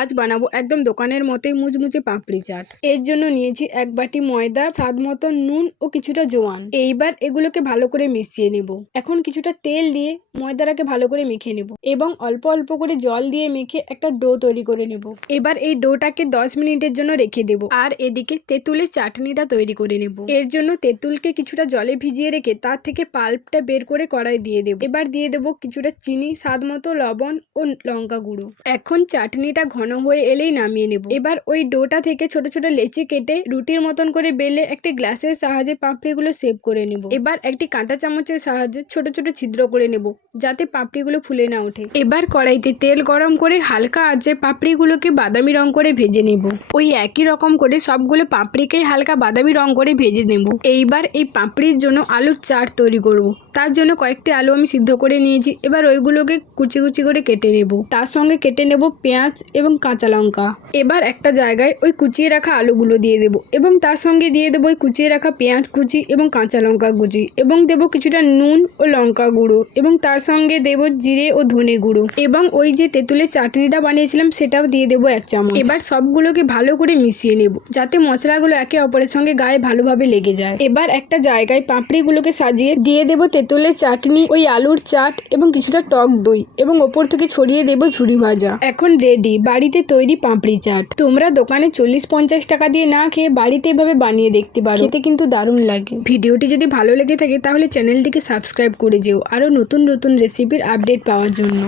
আজ বানাবো একদম দোকানের মতোই মুচমুচে পাপড়ি চাট। এর জন্য নিয়েছি এক বাটি ময়দা, স্বাদ মতো নুন ও কিছুটা জোয়ান। এইবার এগুলোকে ভালো করে মিশিয়ে নেব। এখন কিছুটা তেল দিয়ে ময়দাটাকে ভালো করে মেখে নেব এবং অল্প অল্প করে জল দিয়ে মেখে একটা ডো তৈরি করে নেব। এবার এই ডোটাকে 10 মিনিটের জন্য রেখে দেব। আর এদিকে তেঁতুলের চাটনিটা তৈরি করে নেব। এর জন্য তেঁতুলকে কিছুটা জলে ভিজিয়ে রেখে তার থেকে পাল্পটা বের করে কড়াই দিয়ে দেব। এবার দিয়ে দেব কিছুটা চিনি, স্বাদ মতো লবণ ও লঙ্কা গুঁড়ো। এখন চাটনিটা ঘন হয়ে এলেই নামিয়ে নেব। এবার ওই ডোটা থেকে ছোট ছোট লেচি কেটে রুটির মতন করে বেলে একটি গ্লাসের সাহায্যে পাপড়িগুলো সেভ করে নেব। এবার একটি কাঁটা চামচের সাহায্যে ছোট ছোট ছিদ্র করে নেব যাতে পাপড়িগুলো ফুলে না ওঠে। এবার কড়াইতে তেল গরম করে হালকা আঁচে পাপড়িগুলোকে বাদামি রং করে ভেজে নেব। ওই একই রকম করে সবগুলো পাপড়িকেই হালকা বাদামি রং করে ভেজে নেব। এইবার এই পাপড়ির জন্য আলুর চাট তৈরি করব। তার জন্য কয়েকটি আলু আমি সিদ্ধ করে নিয়েছি। এবার ওইগুলোকে কুচি কুচি করে কেটে নেব। তার সঙ্গে কেটে নেব পেঁয়াজ এবং কাঁচা লঙ্কা। এবার একটা জায়গায় ওই কুচিয়ে রাখা আলুগুলো দিয়ে দেব এবং তার সঙ্গে দিয়ে দেবো ওই কুচিয়ে রাখা পেঁয়াজ কুচি এবং কাঁচা লঙ্কা কুচি এবং দেবো কিছুটা নুন ও লঙ্কা গুঁড়ো এবং তার সঙ্গে দেবো জিরে ও ধনে গুঁড়ো এবং ওই যে তেঁতুলের চাটনিটা বানিয়েছিলাম সেটাও দিয়ে দেবো 1 চামচ। এবার সবগুলোকে ভালো করে মিশিয়ে নেব যাতে মশলাগুলো একে অপরের সঙ্গে গায়ে ভালোভাবে লেগে যায়। এবার একটা জায়গায় পাপড়িগুলোকে সাজিয়ে দিয়ে দেবো তেঁতুলের চাটনি, ওই আলুর চাট এবং কিছুটা টক দই এবং ওপর থেকে ছড়িয়ে দেবো ঝুরি ভাজা। এখন রেডি বাড়িতে তৈরি পাপড়ি চাট। তোমরা দোকানে 40-50 টাকা দিয়ে না খেয়ে বাড়িতে এভাবে বানিয়ে দেখতে পারো, খেতে কিন্তু দারুণ লাগে। ভিডিওটি যদি ভালো লেগে থাকে তাহলে চ্যানেলটিকে সাবস্ক্রাইব করে যেও আরও নতুন নতুন রেসিপির আপডেট পাওয়ার জন্য।